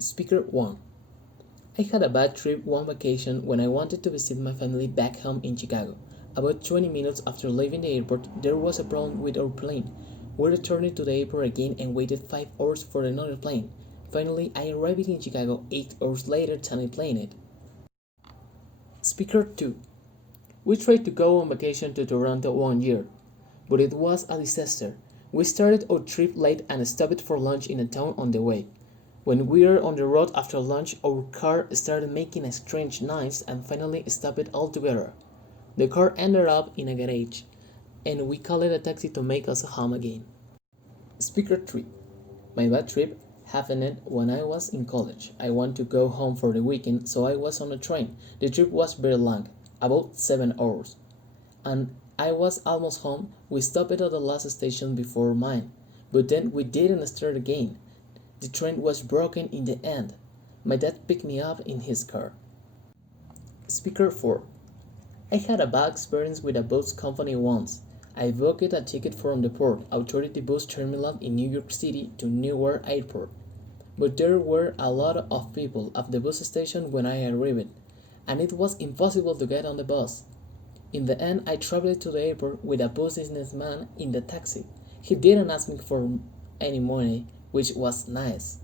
Speaker 1. I had a bad trip one vacation when I wanted to visit my family back home in Chicago. About 20 minutes after leaving the airport, there was a problem with our plane. We returned to the airport again and waited 5 hours for another plane. Finally, I arrived in Chicago 8 hours later than I planned. Speaker 2. We tried to go on vacation to Toronto one year, but it was a disaster. We started our trip late and stopped for lunch in a town on the way. When we were on the road after lunch, our car started making a strange noise and finally stopped altogether. The car ended up in a garage, and we called a taxi to make us home again. Speaker 3. My bad trip happened when I was in college. I wanted to go home for the weekend, so I was on a train. The trip was very long, about 7 hours, and I was almost home. We stopped at the last station before mine, but then we didn't start again. The train was broken in the end. My dad picked me up in his car. Speaker 4. I had a bad experience with a bus company once. I booked a ticket from the Port Authority bus terminal in New York City to Newark Airport, but there were a lot of people at the bus station when I arrived, and it was impossible to get on the bus. In the end, I traveled to the airport with a businessman in the taxi. He didn't ask me for any money, which was nice.